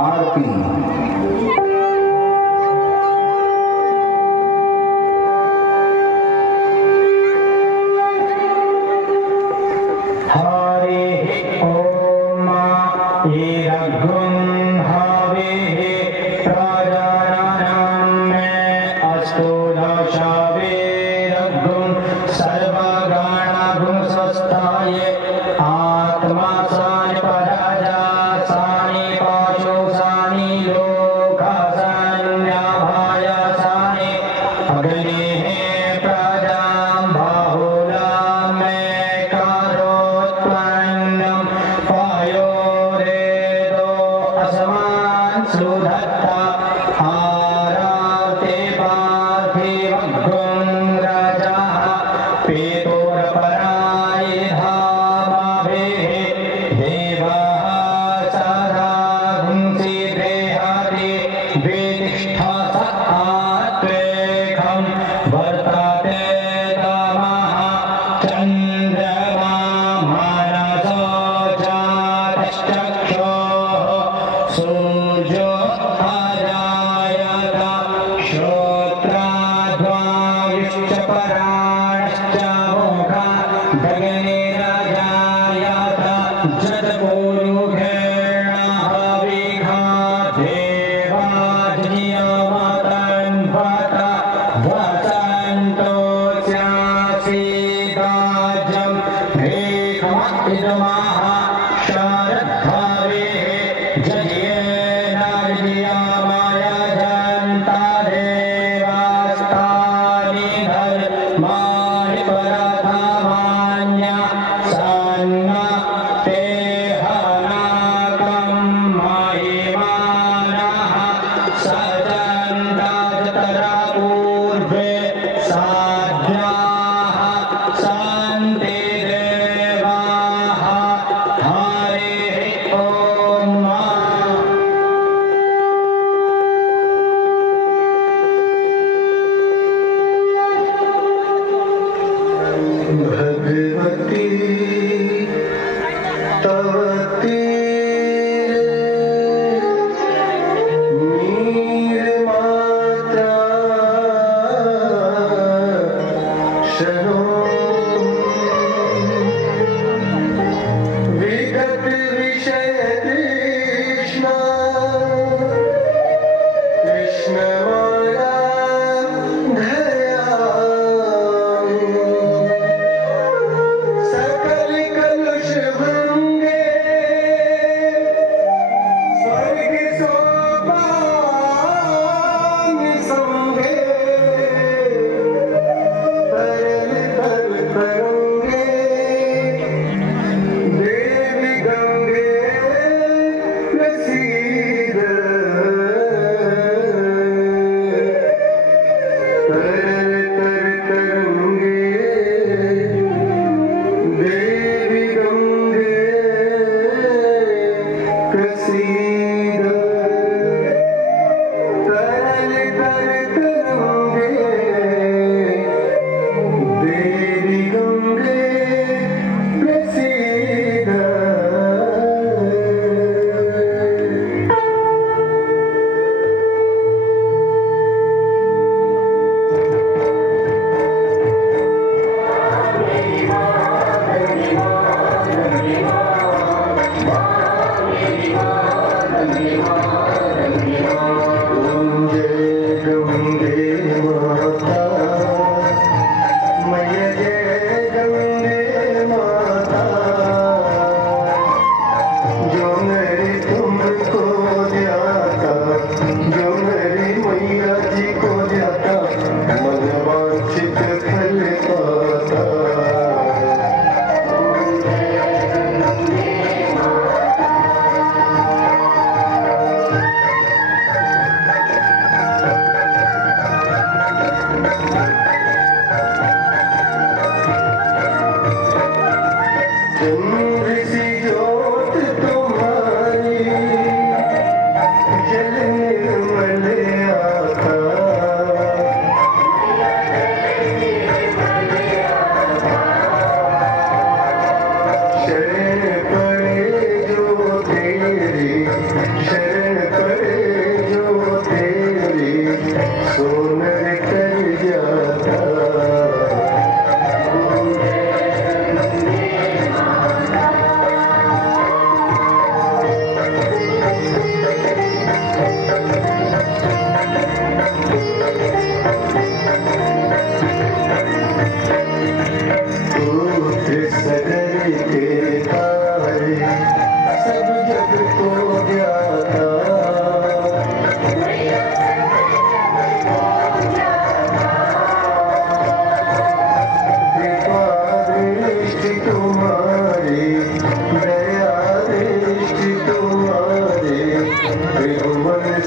आरती।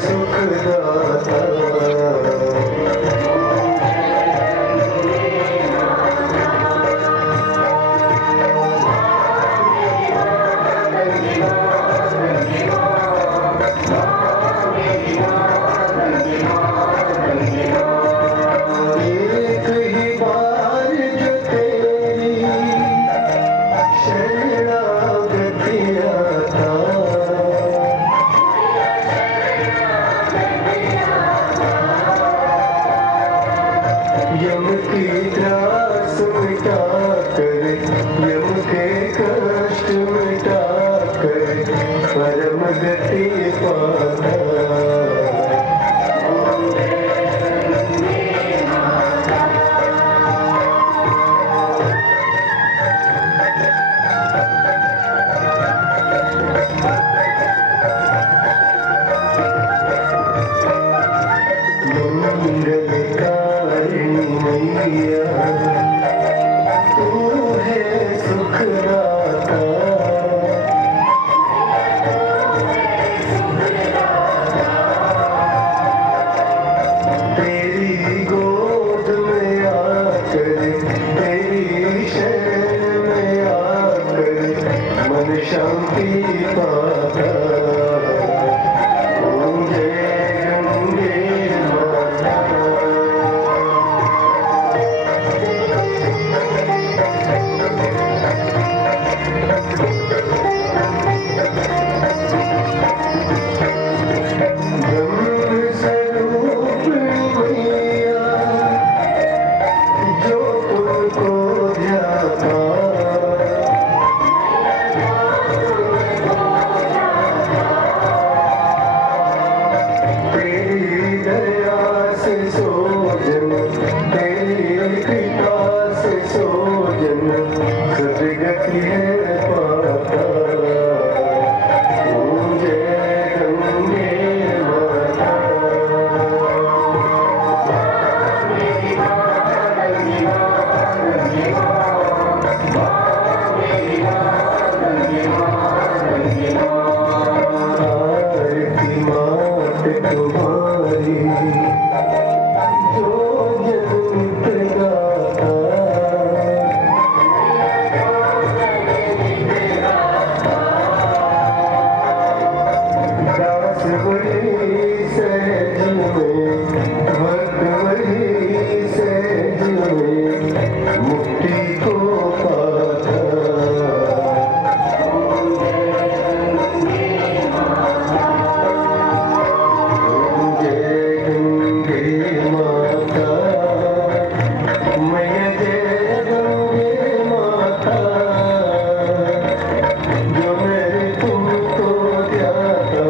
सुखदाता एक ही बार जो तेरी शरणागति आता यम की त्रास मिटा कर यम के कष्ट मिटा कर परम गति पाता मंगलकारिणी मैया तू है सुखदाता तेरी गोद में आकर तेरी शरण में आकर मन शांति पाता ओम जय गंगे माता ब्रह्म स्वरूप मैया जो तुमको ध्याता तेरी दया से सोजन तेरी कृपा से सोजन सदगति है पाता ओम जय गंगे माता आरती मात तुम्हारी जो जगत गाता दास वही सहज में भक्त वही सहज में मुक्ति को पाता ओम जय गंगे माता मैया जय गंगे माता जो मेरे तुमको ध्याता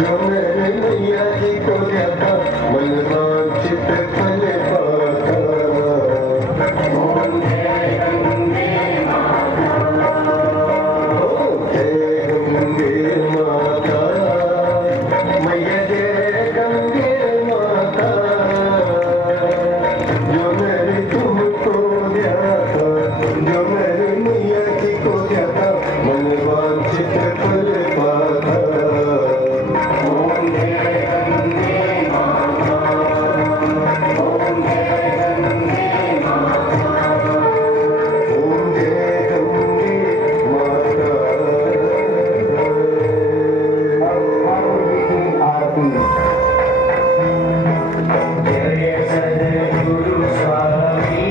जो मेरे मैया जी को ध्याता मन वांछित फल पाता ओम जय गंगे माता ओम जय गंगे माता मैया जय गंगे माता जो मेरे तुमको ध्याता जो मेरे मैया जी को ध्याता मन वांछित फल पाता ओम जय गंगे माता ओम जय गंगे माता ओम जय गंगे माता जय सद्गुरु स्वामी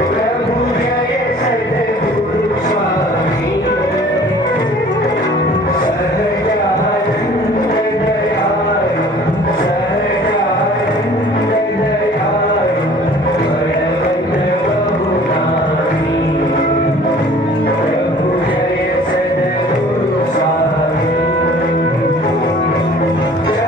प्रभु जय सद्गुरु स्वामी सहजानंद दयालु सहजानंद दयालु बलवंत बहुनामी प्रभु जय सद्गुरु स्वामी जय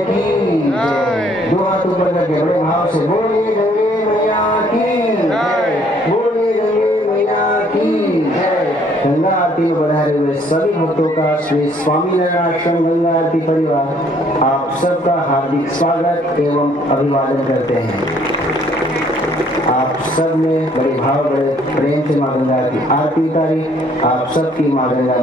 की जय। दो हाथ ऊपर करके बड़े भाव से बोलिए गंगे मैया की जय, बोलिए गंगे मैया की जय। गंगा आरती में पधारे हुए सभी भक्तों का श्री स्वामीनारायण आश्रम गंगा आरती परिवार आप सबका हार्दिक स्वागत एवं अभिवादन करते हैं। आप सब ने बड़े भाव बड़े प्रेम से मां गंगा की आरती उतारी। आप सबकी मां गंगा